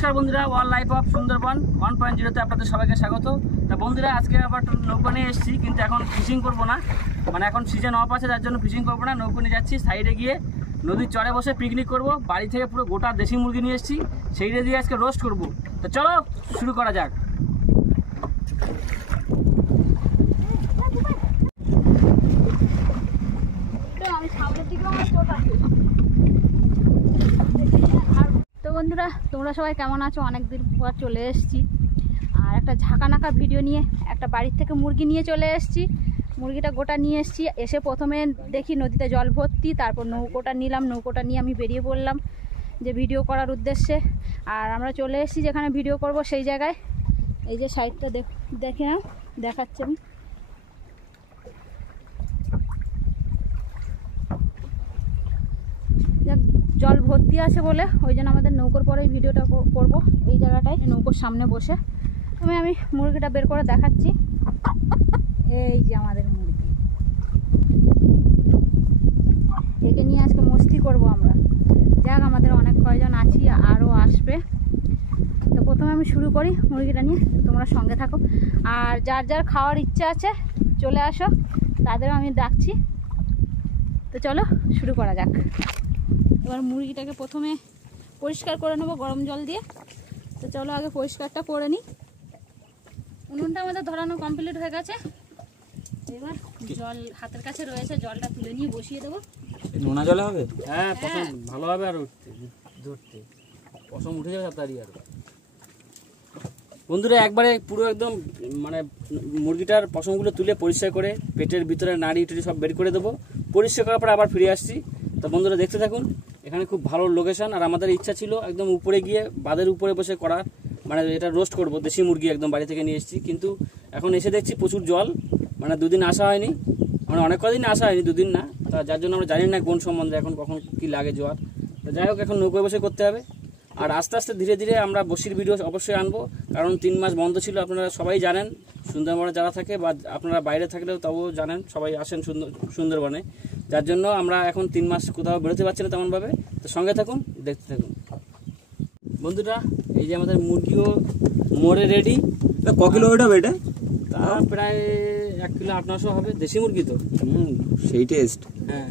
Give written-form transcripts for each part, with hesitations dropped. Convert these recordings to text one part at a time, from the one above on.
নমস্কার বন্ধুরা, wild life of Sundarban 1.0 আপনাদের সবাইকে স্বাগত। তা বন্ধুরা, আজকে আবার নৌকো নিয়ে এসেছি, কিন্তু এখন ফিশিং করবো না, মানে এখন সিজন অফ আছে, যার জন্য ফিশিং করবো না। নৌকো নিয়ে যাচ্ছি, সাইডে গিয়ে নদীর চরে বসে পিকনিক করব। বাড়ি থেকে পুরো গোটা দেশি মুরগি নিয়ে এসেছি, সেইটা দিয়ে আজকে রোস্ট করব। তো চলো শুরু করা যাক। তো বন্ধুরা, তোমরা সবাই কেমন আছো? অনেকদিন পর চলে এসেছি আর একটা ঝাঁকানাকা ভিডিও নিয়ে। একটা বাড়ির থেকে মুরগি নিয়ে চলে এসেছি, মুরগিটা গোটা নিয়ে এসেছি। এসে প্রথমে দেখি নদীতে জল ভর্তি, তারপর নৌকোটা নিলাম, নৌকোটা নিয়ে আমি বেরিয়ে পড়লাম যে ভিডিও করার উদ্দেশ্যে। আর আমরা চলে এসেছি যেখানে ভিডিও করব সেই জায়গায়। এই যে সাইডটা দেখে নাও, দেখাচ্ছি আমি। জল ভর্তি আছে বলে ওই জন্য আমাদের নৌকোর পরে এই ভিডিওটা করব। এই জায়গাটায় নৌকোর সামনে বসে আমি মুরগিটা বের করে দেখাচ্ছি। এই যে আমাদের মুরগি, একে নিয়ে আজকে মস্তি করব আমরা। যাক, আমাদের অনেক কয়জন আছি, আরও আসবে। তো প্রথমে আমি শুরু করি মুরগিটা নিয়ে, তোমরা সঙ্গে থাকো। আর যার যার খাওয়ার ইচ্ছা আছে চলে আসো, তাদেরও আমি ডাকছি। তো চলো শুরু করা যাক। এবার মুরগিটাকে প্রথমে পরিষ্কার করে নেবো গরম জল দিয়ে। তো চলো আগে পরিষ্কারটা করে নিই। উনুনটা আমাদের ধরানো কমপ্লিট হয়ে গেছে। এবার জল হাতের কাছে রয়েছে, জলটা তুলে নিয়ে বসিয়ে দেবো। নোনা জলে হবে? হ্যাঁ, পশম ভালো হবে। আর ধরতে পশম উঠে যাবে তাড়াতাড়ি। আর বন্ধুরা, একবারে পুরো একদম মানে মুরগিটার পশমগুলো তুলে পরিষ্কার করে পেটের ভিতরে নাড়ি টুড়ি সব বের করে দেবো। পরিষ্কার করার পর আবার ফিরে আসছি। তো বন্ধুরা দেখতে থাকুন, এখানে খুব ভালো লোকেশন। আর আমাদের ইচ্ছা ছিল একদম উপরে গিয়ে বাঁধের উপরে বসে করা, মানে এটা রোস্ট করব। দেশি মুরগি একদম বাড়ি থেকে নিয়ে এসেছি, কিন্তু এখন এসে দেখছি প্রচুর জল। মানে দুদিন আসা হয়নি, মানে অনেক কদিন আসা হয়নি, দুদিন না। তা যার জন্য আমরা জানি না কোন সম্বন্ধে এখন কখন কি লাগে জোয়ার। তো যাই হোক, এখন নৌকোয় বসে করতে হবে। আর আস্তে আস্তে ধীরে ধীরে আমরা বসির ভিডিও অবশ্যই আনবো, কারণ 3 মাস বন্ধ ছিল। আপনারা সবাই জানেন, সুন্দরবনে যারা থাকে বা আপনারা বাইরে থাকলেও তবুও জানেন, সবাই আসেন সুন্দরবনে। যার জন্য আমরা এখন 3 মাস কোথাও বেরোতে পারছি না তেমনভাবে। তো সঙ্গে থাকুন, দেখতে থাকুন বন্ধুরা। এই যে আমাদের মুরগিও মোড়ে রেডি। ক কিলো ওটা এটা? তা প্রায় 1 কিলো 800 হবে। দেশি মুরগি তো, সেই টেস্ট। হ্যাঁ,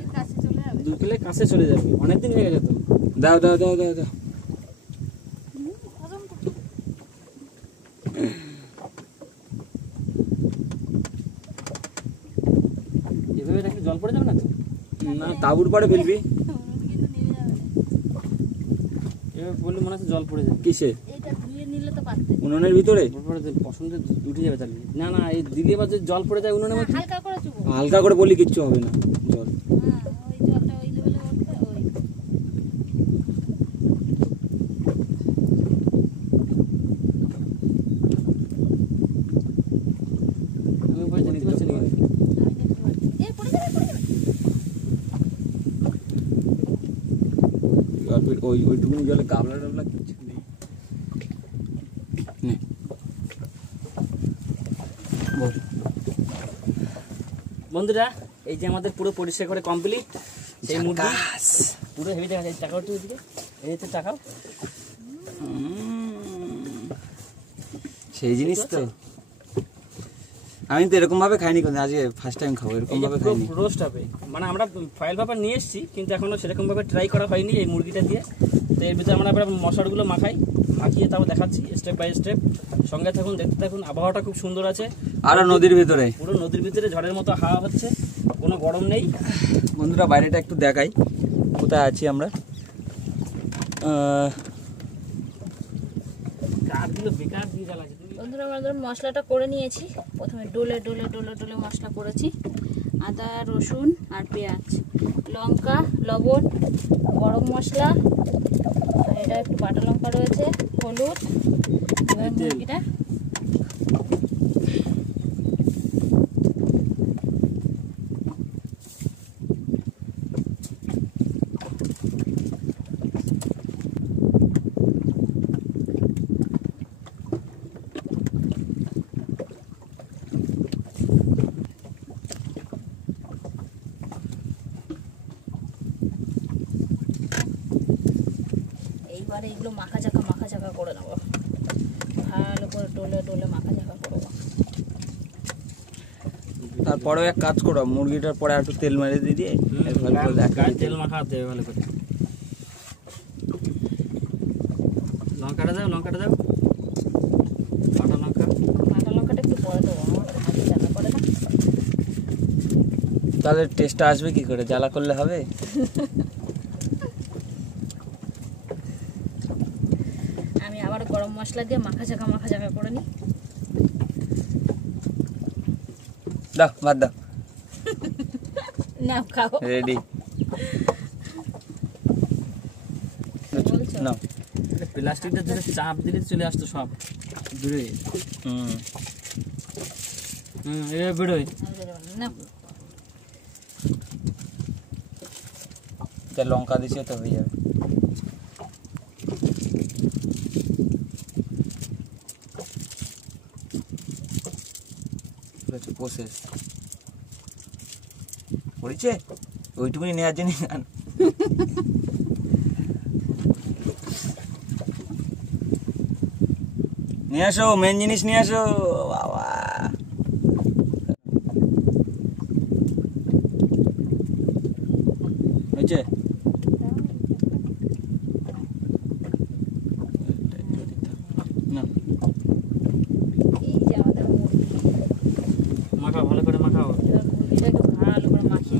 2 কিলো কাছে চলে যাবে। অনেকদিন হয়ে গেছে তো। দাও দাও দাও দাও দাও। এভাবে রাখলে জল পড়ে যাবে না তো? না, তাবুর পরে ফেলবি। এভাবে বললে মনে হচ্ছে জল পড়ে যাবে। কিসে? উনুনের ভিতরে পছন্দ উঠে যাবে তাহলে। না না, এই দিলে এবার যদি জল পড়ে যায় উনুনের মধ্যে, হালকা করে বললি কিচ্ছু হবে না। জল ওইটুকুনি জলে গাবলা টাবলা কিছু নেই। বন্ধুরা, এই যে আমাদের পুরো পরিষ্কার করে কমপ্লিট। সেই মুরগি পুরো হেভি দেখা যায়। টাকাও তো এদিকে, এই তো টাকাও সেই জিনিস তো। আমি তো এরকম ভাবে খাইনি, কিন্তু আজকে ফার্স্ট টাইম খাবো এরকম ভাবে। খাইনি রোস্ট হবে, মানে আমরা ফয়েল পেপার নিয়ে এসেছি, কিন্তু এখনো সেরকম ভাবে ট্রাই করা হয়নি এই মুরগিটা দিয়ে। তো এর ভিতরে আমরা মশলাগুলো মাখিয়ে তারপর দেখাচ্ছি স্টেপ বাই স্টেপ। সঙ্গে থাকুন, দেখতে থাকুন। আবহাওয়াটা খুব সুন্দর আছে। আরো নদীর ভিতরে, পুরো নদীর ভিতরে ঝড়ের মতো হাওয়া হচ্ছে, কোনো গরম নেই। বন্ধুরা, বাইরেটা একটু দেখাই কোথায় আছি আমরা। বন্ধুরা, আমরা মশলাটা করে নিয়েছি। প্রথমে ডোলে ডোলে ডোলে ডোলে মশলা করেছি। আদা, রসুন আর পেঁয়াজ, লঙ্কা, লবণ, গরম মশলা, আর এটা একটু বাটা লঙ্কা রয়েছে, হলুদ। এবার মুরগিটা এগুলো মাখা ঝাঁকা করে নেবো, ভালো করে ডলে ডলে মাখা ঝাঁকা করবো। তারপরেও এক কাজ করো, মুরগিটার পরে একটু তেল মেরে দিয়ে ভালো করে গায়ে তেল মাখাতে হবে ভালো করে। লঙ্কাটা দাও, লঙ্কাটা দাও, কাঁটা লঙ্কা। কাঁচা লঙ্কাটা একটু পরে দেবো, আমার হাতে জ্বালা করে না। তাহলে টেস্টটা আসবে কি করে? জ্বালা করলে হবে? আমি আবার গরম মশলা দিয়ে মাখা ঝাঁকা করে নিই। দাও ভাত দাও, নাও খাও। রেডি। বলছো? নাও। প্লাস্টিকটা ধরে চাপ দিলে চলে আসতো সব বেরোয়। এবার বেরোয়। নাও। যা লঙ্কা দিছে তো হয়ে যাবে। প্রসেস পড়েছে ওইটুকুনি নেওয়ার জন্য। নিয়ে আসো, মেন জিনিস নিয়ে আসো বাবা। হয়েছে? না এই যে আমাদের মুরগি, মাখা ভালো করে মাখাও। এবার মুরগিটাকে ভালো করে মাখিয়ে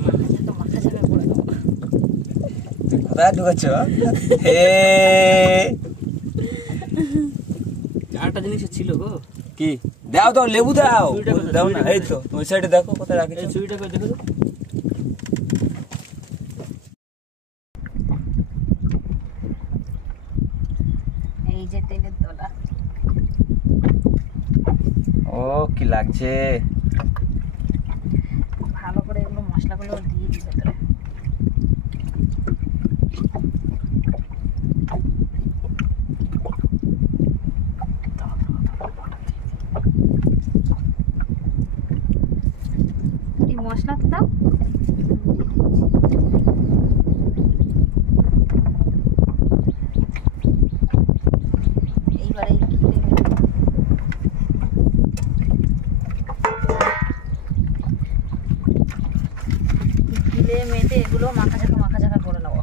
মাখা ঝাঁকা করে নেবো। তুই কোথায় ঢুকাচ্ছ? হে আরেকটা জিনিস ছিল গো, কি দাও তো, লেবু দাও। ছুরিটা কোথায়? দাও না, ছুরিটা এই তো ওই সাইডে দেখো কোথায় রাখিস। এই ছুরিটা করে দেখো তো। এই যে তেলের দলা, ও কি লাগছে। ভালো করে এগুলো মশলাগুলো দিয়ে দিই ভেতরে। এই মশলাটা দাও। এইবারে ঘিলে মেটে এগুলো মাখা ঝাঁকা করে নেবো।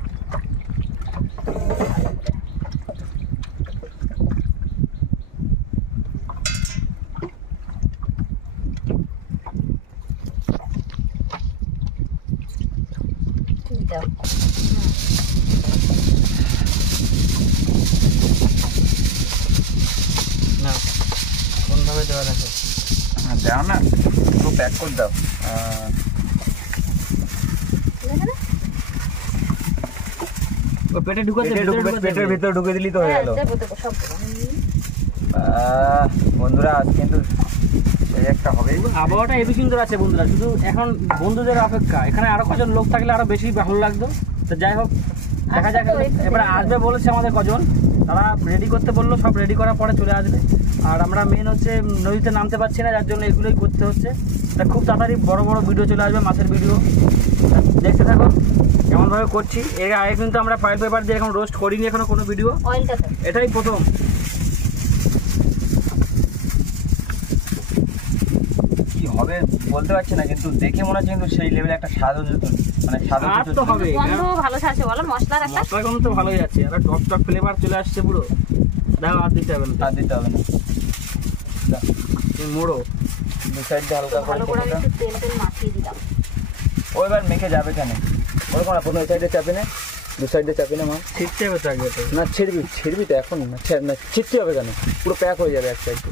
দাও। না কোনভাবে দেওয়া দেখো। দাও না, একটু প্যাক করে দাও। ও পেটে ঢুকাতে, পেটের ভিতর ঢুকে দিলি তো হয়ে হ্যাঁ, গেল। দেবো দেবো সব দেবো। বন্ধুরা আজ কিন্তু এই একটা হবেই। আবহাওয়াটা হেবি সুন্দর আছে বন্ধুরা, শুধু এখন বন্ধুদের অপেক্ষা। এখানে আরো কজন লোক থাকলে আরো বেশি ভালো লাগতো। তো যাই হোক, দেখা যাক। এবারে আসবে বলেছে আমাদের কজন, তারা রেডি করতে বললো, সব রেডি করার পরে চলে আসবে। আর আমরা মেন হচ্ছে নদীতে নামতে পারছি না, যার জন্য এগুলোই করতে হচ্ছে। তা খুব তাড়াতাড়ি বড় বড় ভিডিও চলে আসবে, মাছের ভিডিও। দেখতে থাকো কেমনভাবে করছি। এর আগে কিন্তু আমরা ফয়েল পেপার দিয়ে এখন রোস্ট করিনি এখনো কোনো ভিডিও, অয়েলটা তো এটাই প্রথম। কি হবে বলতে পারছি না, কিন্তু দেখে মনে হচ্ছে কিন্তু সেই লেভেলে একটা স্বাদ হচ্ছে। মানে স্বাদ আর তো হবে, গন্ধ ভালো ছাড়ছে বলো মশলার একটা। মশলা গন্ধ তো ভালোই আছে, আর টক টক ফ্লেভার চলে আসছে পুরো। দাও আর দিতে হবে না, আর দিতে হবে না। তুমি মোড়ো দু সাইড দিয়ে হালকা করে ভালো করে আমি একটু তেল তেল মাখিয়ে দিলাম। ও এবার মেখে যাবে কেন? ওরকম না, প্রথম ওই সাইডে চাপে না, দু সাইডে চাপে না মা। ছিটতে হবে তো আগে তো। না ছিড়বি তো এখন না, না ছিটতে হবে কেন? পুরো প্যাক হয়ে যাবে এক সাইডে।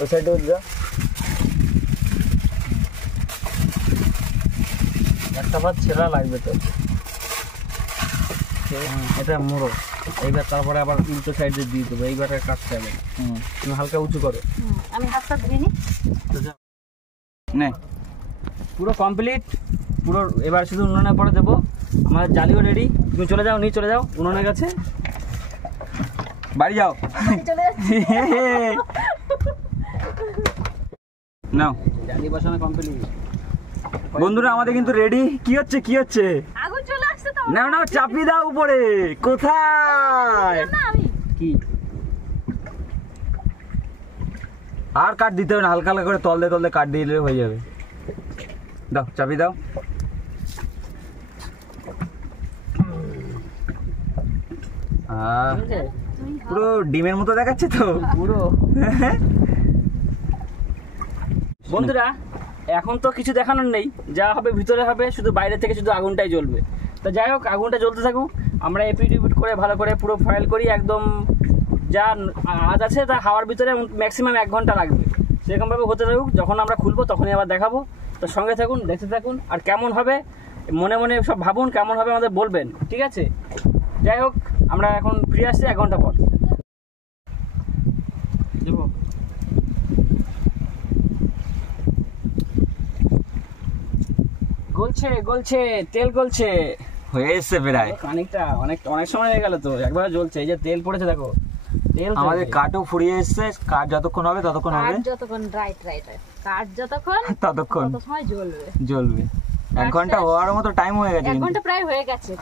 ওই সাইডে যা, একটা ভাত ছেঁড়া লাগবে তো। এটা মোড়ো, এইবার তারপরে আবার উল্টো সাইডে দিয়ে দেবো। এইবার কাটতে হবে, তুমি হালকা উঁচু করো। আমি হাতটা ধুয়ে নিই। নে পুরো কমপ্লিট, পুরো। এবার শুধু উনুনের পরে দেবো। আমার জালিও রেডি, তুমি চলে যাও, নিয়ে চলে যাও উনুনের কাছে। বাড়ি যাও। চলে যাচ্ছি। নাও জালি বসানো কমপ্লিট বন্ধুরা, আমাদের কিন্তু রেডি। কি হচ্ছে? আগুন চলে আসছে তো। না চাপিয়ে দাও উপরে। কোথায়? না আমি কি আর কাট দিতে হবে না, হালকা হালকা করে তলদে তলদে কাট দিলে হয়ে যাবে। দাও চাবি দাও। পুরো ডিমের মতো দেখাচ্ছে তো পুরো। বন্ধুরা এখন তো কিছু দেখানোর নেই, যা হবে ভিতরে হবে, শুধু বাইরে থেকে শুধু আগুনটাই জ্বলবে। তো যাই হোক, আগুনটা জ্বলতে থাকুক, আমরা এপিট করে ভালো করে পুরো ফয়েল করি একদম। যা আজ আছে তা হাওয়ার ভিতরে ম্যাক্সিমাম 1 ঘন্টা লাগবে, সেরকমভাবে হতে থাকুক। যখন আমরা খুলবো তখনই আবার দেখাবো। তো সঙ্গে থাকুন, দেখতে থাকুন, আর কেমন হবে মনে মনে সব ভাবুন, কেমন হবে আমাদের বলবেন, ঠিক আছে? যাই হোক, আমরা এখন ফিরে আসছি 1 ঘন্টা পর। দেবো গলছে গলছে, তেল গলছে, হয়ে এসছে প্রায়। খানিকটা অনেক সময় হয়ে গেল তো, একবার জ্বলছে। এই যে তেল পড়েছে দেখো, তেল। আমাদের কাঠও ফুরিয়ে এসছে, কাঠ যতক্ষণ হবে ততক্ষণ হবে, যতক্ষণ রাইট কাঠ যতক্ষণ ততক্ষণ তত সময় জ্বলবে। 1 ঘন্টা হওয়ার মতো টাইম হয়ে গেছে, 1 ঘন্টা প্রায় হয়ে গেছে,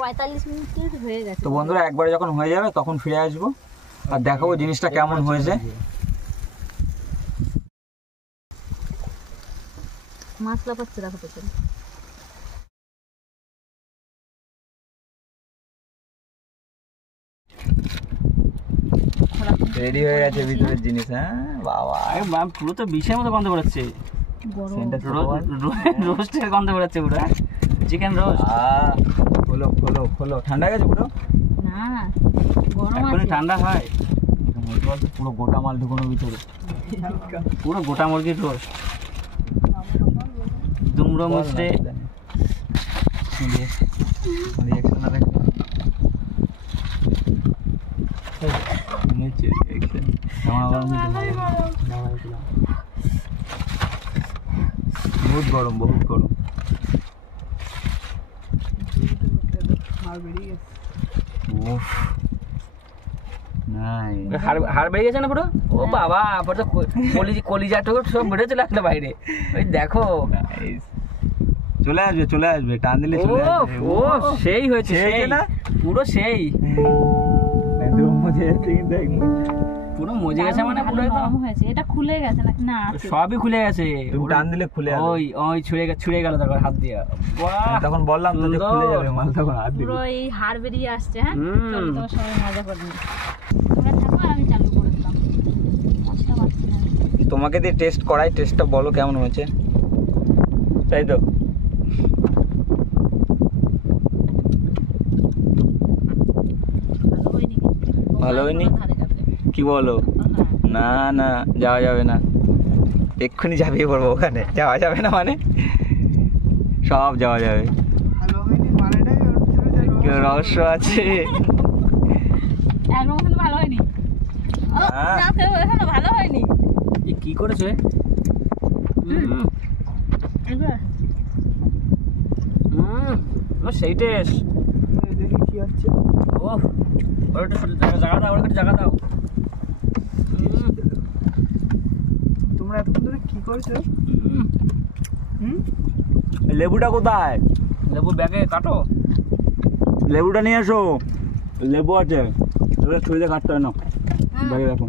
45 মিনিট হয়ে গেছে। তো বন্ধুরা একবারে যখন হয়ে যাবে তখন ফিরে আসবো আর দেখাবো জিনিসটা কেমন হয়েছে। মশলা পাচ্ছে দেখো পেছনে। রেডি হয়ে গেছে ভিতরের জিনিস। হ্যাঁ বাবা, পুরো তো বিষের মতো গন্ধ বেরোচ্ছে, রোস্টের গন্ধ বেরোচ্ছে পুরো, চিকেন রোস্ট। খোলো খোলো খোলো, ঠান্ডা গেছে পুরো? না গরম এখন আছে। ঠান্ডা হয় পুরো গোটা মাল ঢুকানোর ভিতরে, পুরো গোটা মুরগির রোস্ট, দুমড়ো মুচড়ে। বহুত গরম, বহুত গরম। উফ, নাই হাড় বেরিয়ে গেছে না পুরো? ও বাবা, আবার তো কলিজা টোট সব বেড়ে চলে আসলো বাইরে। ওই দেখো, চলে আসবে চলে আসবে, টান দিলে চলে আসবে। ও সেই হয়েছে, সেই না পুরো সেই, পুরো মজে গেছে মানে পুরো একদম হয়েছে। এটা খুলে গেছে নাকি? না সবই খুলে গেছে, টান দিলে খুলে যাবে। ওই ওই ছুঁড়ে গেল তখন হাত দিয়ে। বাহ, তখন বললাম তো যে খুলে যাবে মাল, তখন হাত দিবি। পুরো এই হাড় বেরিয়ে আসছে। হ্যাঁ চলো তোমার সবাই মজা করে নিই। তোমরা থাকো আর আমি চালু করে দিলাম। মশলা বাড়ছে না। তোমাকে দিয়ে টেস্ট করাই, টেস্টটা বলো কেমন হয়েছে, তাই তো? ভালো হয়নি, ভালো হয়নি? ধারে কাছে। কি বলো? না না, যাওয়া যাবে না, এক্ষুনি ঝাঁপিয়ে পড়বো ওখানে। যাওয়া যাবে না মানে? সব যাওয়া যাবে, কেউ রহস্য আছে। একদম কিন্তু ভালো হয়নি। হ্যাঁ। না কেউ এখনো ভালো হয়নি। এ কি করেছে? সেই টেস্ট। দেখি কি হচ্ছে। ও ওর একটু জায়গা দাও, ওর একটু জায়গা দাও। তোমরা এতক্ষণ ধরে কি করছো? লেবুটা কোথায়? লেবু ব্যাগে কাটো। লেবুটা নিয়ে এসো, লেবু আছে, এবার ছুরিতে কাটতে হয় না, ব্যাগে রাখো।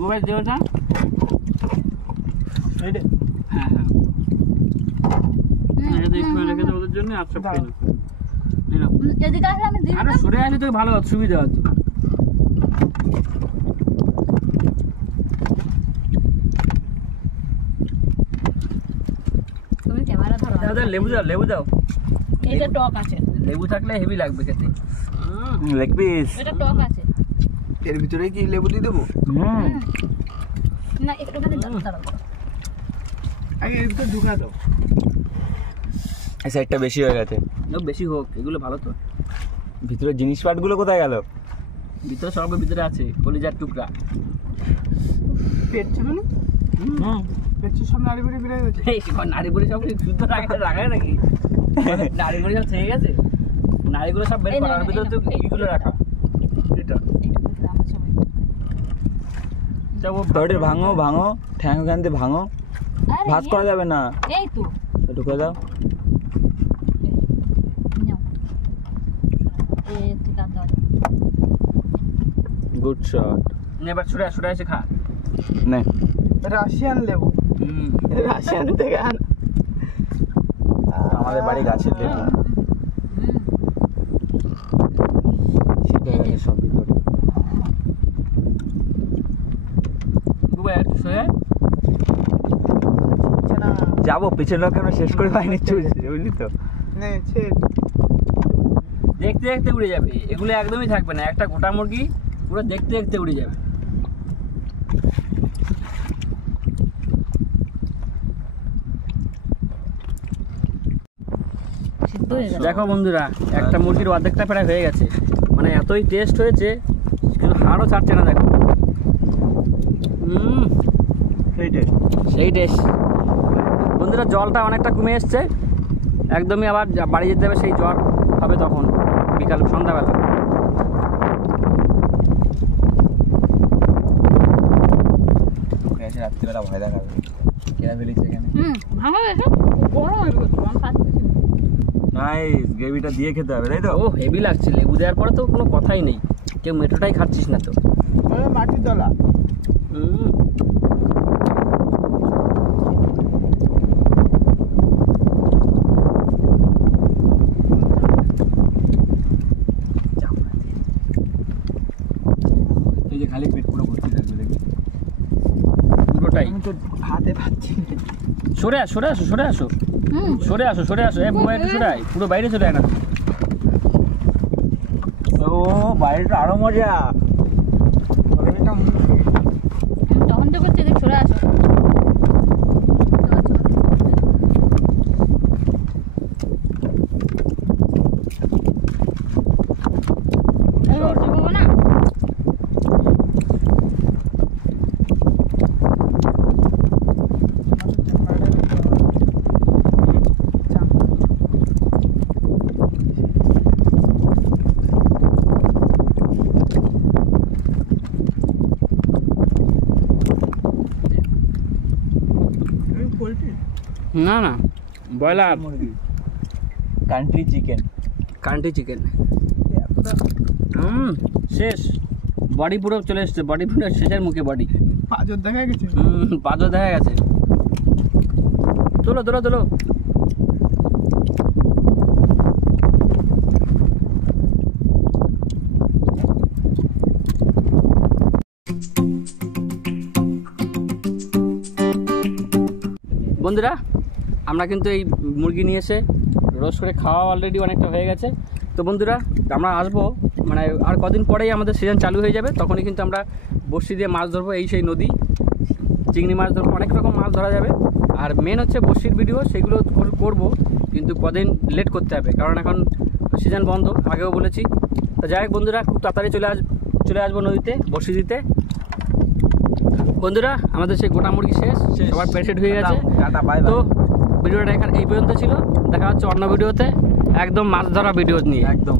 গোবের দেওটা, এই রে। হ্যাঁ হ্যাঁ, এটা একটু রেখে দাও ওদের জন্য। আর সব খেয়ে নাও। এই নাও। এদিকে আসলে আমি দিয়ে আরে দিতাম। সরে আসলে তো ভালো হতো, সুবিধা হতো। তুমি ক্যামেরা ধরো। দাদা লেবু দাও, লেবু দাও। এটা টক আছে। লেবু থাকলে হেভি লাগবে খেতে। Leg piece. এটা টক আছে। এর ভিতরে কি লেবু দিয়ে দেবো? না একটুখানি দাও। আগে এর ভিতরে ঢুকা দাও। এই সাইডটা বেশি হয়ে গেছে। বেশি হোক, এগুলো ভালো তো। ভিতরে জিনিসপাটগুলো কোথায় গেল? ভিতরে সব ভিতরে আছে, কলিজার টুকরা। পেট ছিল না? পেট সব নাড়ি বুড়ি বেরিয়ে গেছে। এই নাড়ি বুড়ি সব শুদ্ধ রাখায় নাকি? নাড়ি বুড়ি সব থেকে গেছে, নাড়িগুলো সব বের এই করার নাও, এই ভিতরে তো নাও, এইগুলো রাখা এটা এইটুকু আমরা সবাই যাবো শরীর ভাঙো ভাঙো ঠ্যাং ওখান দিয়ে ভাঙো আরে ভাঁজ করা যাবে না এই তো ঢুকে দাও নাও এই থেকে আর দাও গুড শট এবার ছুড়ে এসে খা নে রাশিয়ান লেবু। রাশিয়ান থেকে আন আমাদের বাড়ি গাছের লেবু সেটা হয়ে গেছে সব ভিতরে বুবা একটু শুয়ে যাবো পিছনের লোক আমরা শেষ করে পাইনি চলছে বুঝলি তো নে ছেড়। দেখতে দেখতে উড়ে যাবে এগুলো একদমই থাকবে না একটা গোটা মুরগি পুরো দেখতে দেখতে উড়ে যাবে সিদ্ধ হয়ে গেছে দেখো বন্ধুরা একটা মুরগির অর্ধেকটা প্রায় হয়ে গেছে মানে এতই টেস্ট হয়েছে কিন্তু হাড়ও ছাড়ছে না দেখো সেই টেস্ট বন্ধুরা জলটা অনেকটা কমে এসছে একদমই আবার বাড়ি যেতে হবে সেই জল হবে তখন বিকাল সন্ধ্যাবেলা রাত্রিবেলা ভয় দেখাবে কেনা ফেলিস এখানে ভালো গেছে গরম হয়ে গেছে আমি খাচ্ছি নাইস গ্রেভিটা দিয়ে খেতে হবে তাই তো ও হেভি লাগছে লেবু দেওয়ার পরে তো কোনো কথাই নেই কেউ মেটোটাই খাচ্ছিস না তো মাটির দলা। হুম এই যে খালি পেট পুরো ভর্তি থাকবে দেখবি পুরোটাই আমি তো হাতে পাচ্ছি না। সরে আসো সরে আসো এ বুয়া একটু সরে আয় পুরো বাইরে চলে আয় না ও বাইরেটা আরো মজা এটা মুখে। আমি তখন তো করছি দেখ সরে আসো না পোলট্রি না না ব্রয়লার মুরগি কান্ট্রি চিকেন কান্ট্রি চিকেন এতটা শেষ বডি পুরো চলে এসছে বডি পুরো শেষের মুখে বডি পাঁচর দেখা গেছে। পাঁচও দেখা গেছে তোলো বন্ধুরা আমরা কিন্তু এই মুরগি নিয়ে এসে রোস্ট করে খাওয়া অলরেডি অনেকটা হয়ে গেছে তো বন্ধুরা আমরা আসবো মানে আর কদিন পরেই আমাদের সিজন চালু হয়ে যাবে তখনই কিন্তু আমরা বড়শি দিয়ে মাছ ধরবো এই সেই নদী চিংড়ি মাছ ধরবো অনেক রকম মাছ ধরা যাবে আর মেন হচ্ছে বড়শির ভিডিও সেগুলো করব কিন্তু কদিন লেট করতে হবে কারণ এখন সিজন বন্ধ আগেও বলেছি তো যাই হোক বন্ধুরা খুব তাড়াতাড়ি চলে আসবো নদীতে বড়শি দিতে বন্ধুরা আমাদের সেই গোটা মুরগি শেষ সবার পেটেড হয়ে গেছে টাটা বাই তো ভিডিওটা এখানে এই পর্যন্ত ছিল দেখা হচ্ছে অন্য ভিডিওতে একদম মাছ ধরা ভিডিও নিয়ে একদম